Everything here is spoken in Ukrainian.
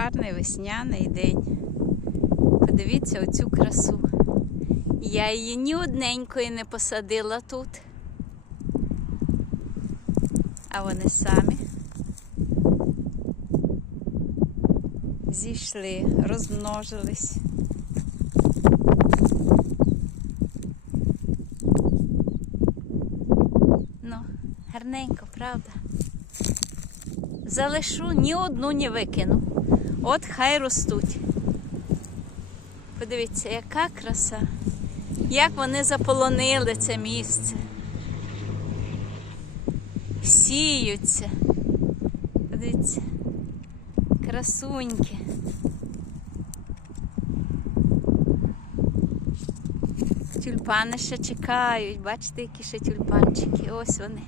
гарний весняний день. Подивіться оцю красу. Я її ні одненької не посадила тут. А вони самі зійшли, розмножились. Ну, гарненько, правда? Залишу, ні одну не викину. От хай ростуть. Подивіться, яка краса, як вони заполонили це місце. Сіються. Подивіться, красуньки. Тюльпани ще чекають. Бачите, які ще тюльпанчики. Ось вони.